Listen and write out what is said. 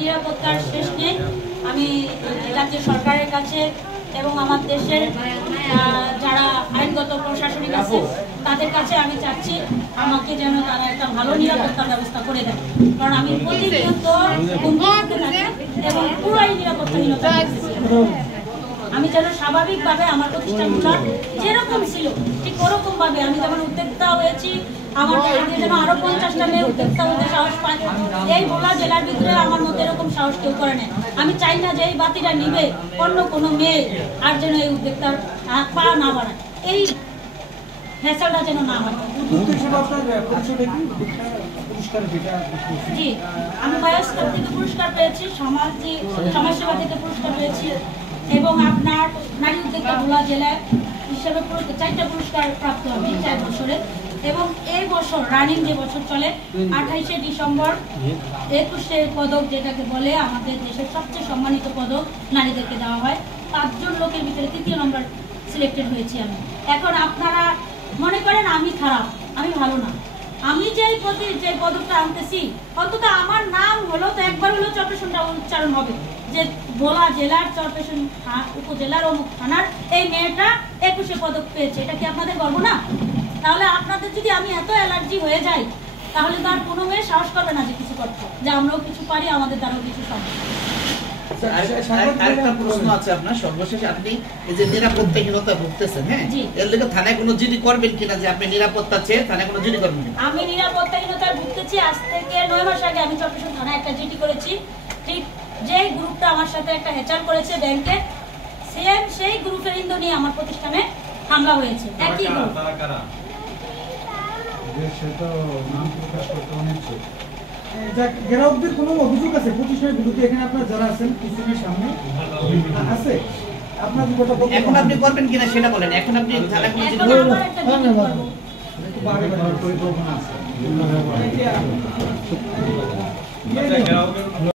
নিরাপত্তার শেষ নেই। আমি রাজ্য সরকারের কাছে এবং আমার দেশের যারা আইনগত প্রশাসনিক আছে তাদের কাছে আমি চাচ্ছি আমাকে যেন তারা একটা ভালো নিরাপত্তার ব্যবস্থা করে দেয়, কারণ আমি প্রতিনিয়ত এবং পুরাই নিরাপত্তাহীনতা। আমি যেন স্বাভাবিকভাবে আমার প্রতিষ্ঠানগুলো যেরকম ছিল ঠিক ওরকম ভাবে আমি যেমন উদ্যোক্তা হয়েছি, আমার যেন আরো 50টা মেয়ে উদ্যোক্তা হতে সাহস পায়। এই ভোলা জেলার ভিতরে আমার মধ্যে এরকম সাহস কেউ করে নেয়। আমি চাই না যে এই বাতিটা নিবে অন্য কোনো মেয়ে আর যেন এই উদ্যোক্তার পা না বাড়ায়, এই ফেসালটা যেন না হয়। জি, আমি বায়োস্কোপ থেকে পুরস্কার পেয়েছি, সমাজসেবা থেকে পুরস্কার পেয়েছি এবং আপনার নারী উদ্যোক্তা ভোলা জেলায় হিসেবে 4টা পুরস্কার প্রাপ্ত আমি 4 বছরে। এবং এই বছর রানিং যে বছর চলে 28শে ডিসেম্বর 21শে পদক যেটাকে বলে আমাদের দেশের সবচেয়ে সম্মানিত পদক নারীদেরকে দেওয়া হয়। 5 জন লোকের ভিতরে 3য় নম্বর সিলেক্টেড হয়েছি আমি। এখন আপনারা মনে করেন আমি খারাপ, আমি ভালো না, আমি যে পদকটা আনতেছি অন্তত আমার নাম হলো তো একবার হলো চরপেশনটা উচ্চারণ হবে যে ভোলা জেলার চরপেশন উপজেলার অমুক থানার এই মেয়েটা 21শে পদক পেয়েছে। এটা কি আপনাদের গর্ব না? তাহলে আপনাদের যদি আমি এত অ্যালার্জি হয়ে যাই তাহলে তো আর কোনো মেয়ে সাহস করবে না যে কিছু করতে, যে আমরাও কিছু পারি, আমাদের দ্বারাও কিছু সম্ভব। আরেকটা প্রশ্ন আছে আপনার, সর্বশেষ আপনি এই যে নিরাপত্তাহীনতা ভুগতেছেন, হ্যাঁ, এর লেগে থানায় কোনো জিডি করবেন কিনা, যে আপনি নিরাপত্তা চেয়ে থানায় কোনো জিডি করবেন কিনা? আমি নিরাপত্তাহীনতায় ভুগতেছি। আজ থেকে 9 মাস আগে আমি চরপেশন থানায় একটা জিডি করেছি। ঠিক যে গ্রুপটা আমার সাথে একটা হ্যাচার করেছে ব্যাংকে, সেম সেই গ্রুপের ইন্ধনে আমার প্রতিষ্ঠানে হামলা হয়েছে। একই গ্রুপ। গ্রাহকদের কোনো অভিযোগ আছে প্রতিষ্ঠানের বিরুদ্ধে? এখানে আপনার যারা আছেন কিছুদিনের সামনে আছে, আপনার এখন আপনি করবেন কিনা সেটা বলেন। এখন আপনি থানায় কোনো জিডি পরিকল্পনা আছে?